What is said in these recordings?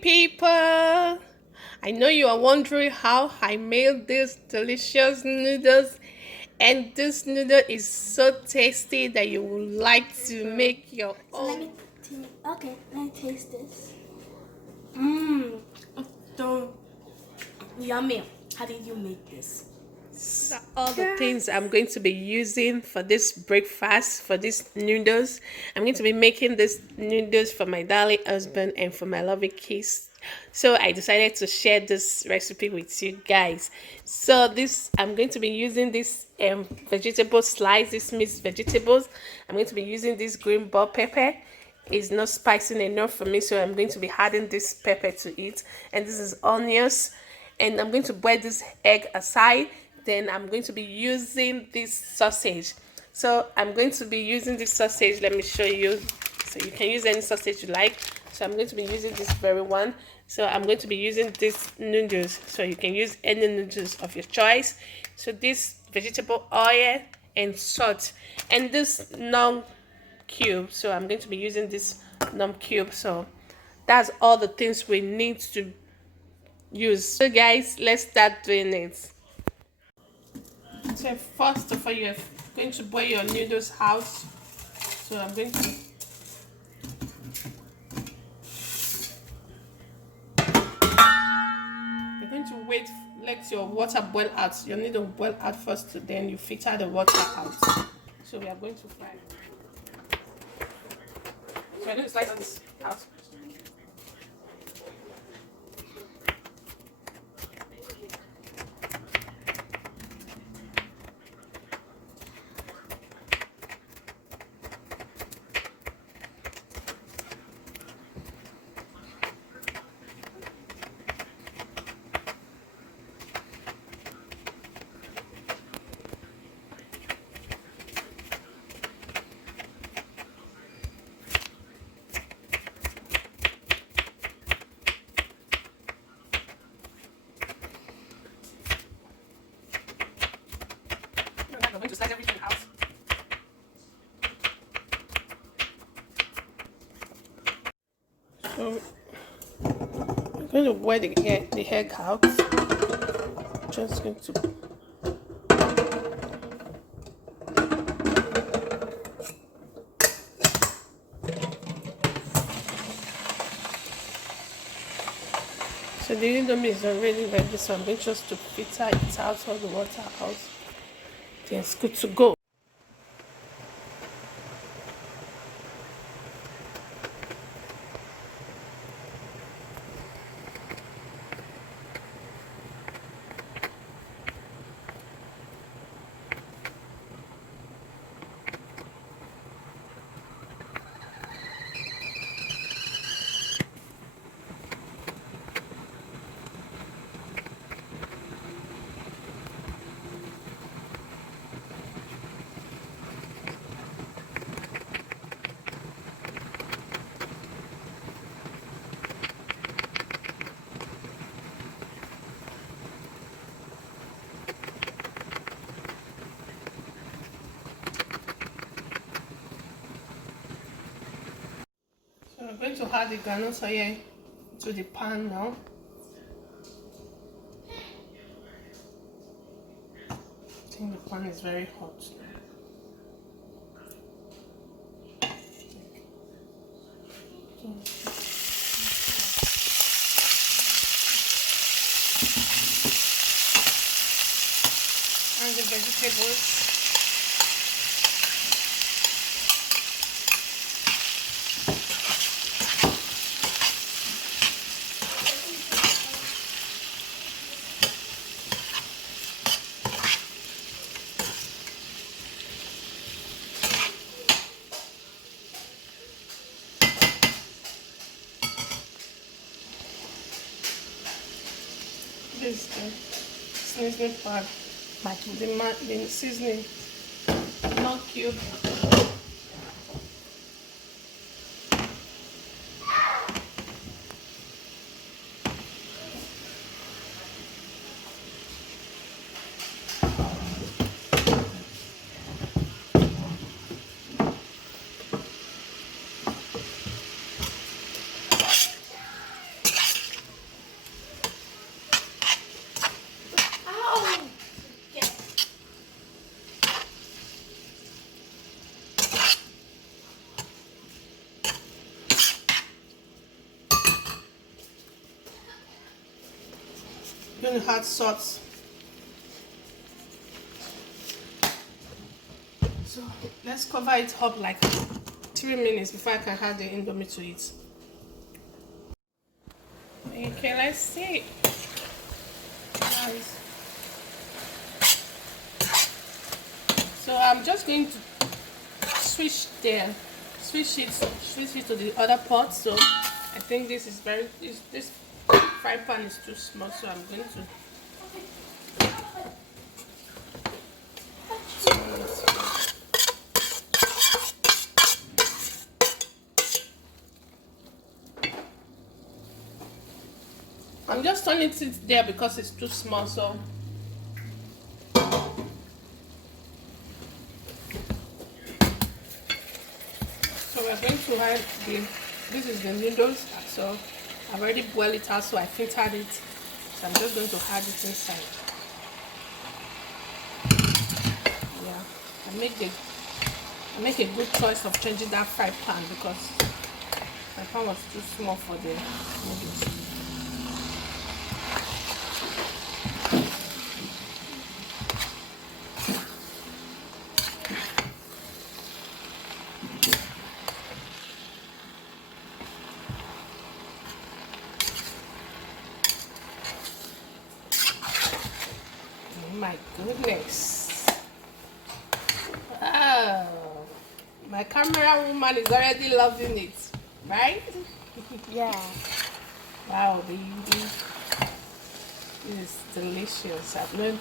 people! I know you are wondering how I made this delicious noodles, and this noodle is so tasty that you would like to make your So let own. me, okay, let me taste this. Mmm, so yummy. How did you make this? These are all the things I'm going to be using for this breakfast, for these noodles. I'm going to be making these noodles for my darling husband and for my lovely kids. So I decided to share this recipe with you guys. So this, I'm going to be using this vegetable slice, this mixed vegetables. I'm going to be using this green bell pepper. It's not spicy enough for me, so I'm going to be adding this pepper to it. And this is onions, and I'm going to boil this egg aside. Then I'm going to be using this sausage. So I'm going to be using this sausage. Let me show you. So you can use any sausage you like. So I'm going to be using this very one. So I'm going to be using this noodles. So you can use any noodles of your choice. So this vegetable oil and salt, and this non cube. So I'm going to be using this num cube. So that's all the things we need to use. So guys, let's start doing it. So first of all, you're going to boil your noodles out. So you're going to wait, let your water boil out. Your noodle boil out first, then you filter the water out. So we are going to fry. So I'm going to slice this out. I'm going to slice everything out. So I'm going to boil the egg out. Just going to. So the indomie is already ready, so I'm going just to filter it out, all the water out. Then it's good to go. So I'm going to add the granules oil to the pan now. I think the pan is very hot. And the vegetables. This is the seasoning part. The seasoning, not cube. going to add salt. So let's cover it up like 3 minutes before I can add the indomie to it. Okay, let's see. Nice. So I'm just going to switch it to the other pot. So I think this is this fry pan is too small, so I'm going to I'm just turning it there because it's too small. So we're going to add this is the noodles. So I've already boiled it out, so I filtered it. So I'm just going to add it inside. Yeah, I make a good choice of changing that fry pan because my pan was too small for the noodles. My goodness. Oh, my camera woman is already loving it, right? Yeah. Wow, baby. This is delicious. I've not,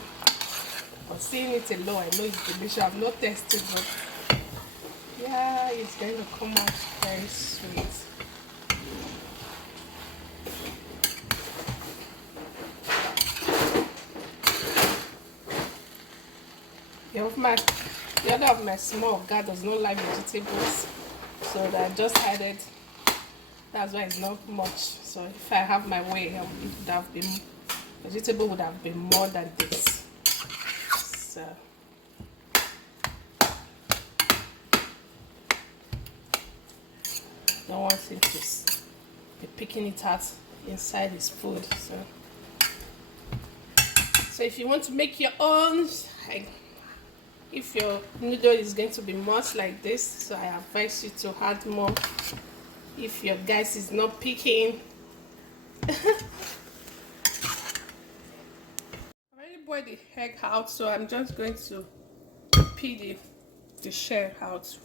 for seeing it alone, I know it's delicious. I've not tasted, but yeah, it's going to come out very sweet. The other of my small guy does not like vegetables, so I just added. That's why it's not much. So if I have my way, it would have been vegetable would have been more than this. So don't want him to be picking it out inside his food. So if you want to make your own, if your noodle is going to be much like this, so I advise you to add more. If your guys is not picking, I already boiled the egg out, so I'm just going to peel the shell out.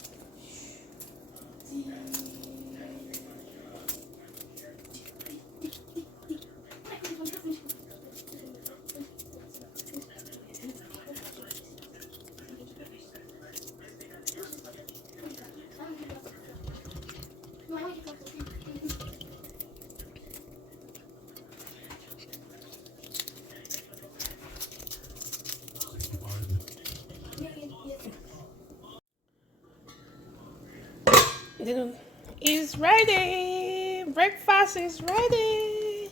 It's ready. Breakfast is ready.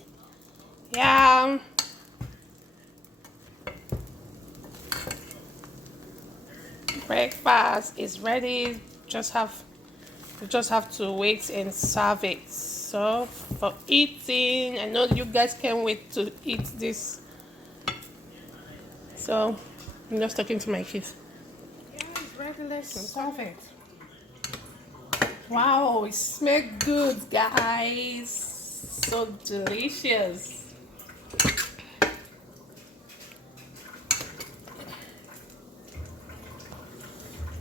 Yeah. Breakfast is ready. You just have to wait and serve it. So for eating, I know you guys can't wait to eat this. So I'm just talking to my kids. Yeah, it's ready. Let's serve it. Wow, it smells good, guys. So delicious.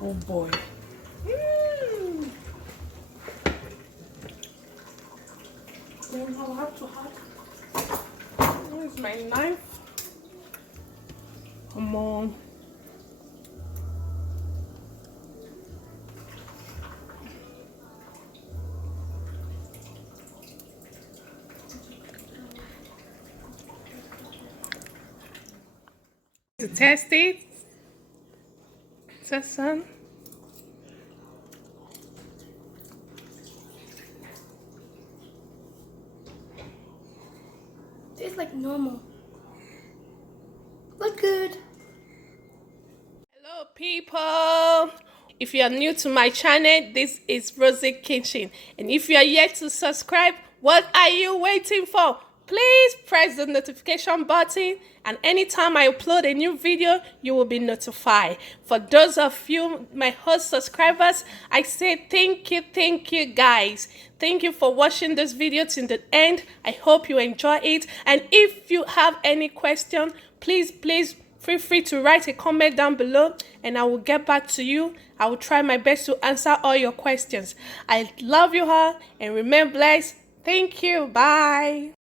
Oh boy. Then I'll have to have. Where's my knife? Come on. To test it. Test some. Tastes like normal. But good. Hello, people. If you are new to my channel, this is Rozzy Kitchen. And if you are yet to subscribe, what are you waiting for? please press the notification button, and anytime I upload a new video, you will be notified. For those of you, my host subscribers, I say thank you guys. Thank you for watching this video to the end. I hope you enjoy it. And if you have any question, please feel free to write a comment down below and I will get back to you. I will try my best to answer all your questions. I love you all and remain blessed. Thank you. Bye.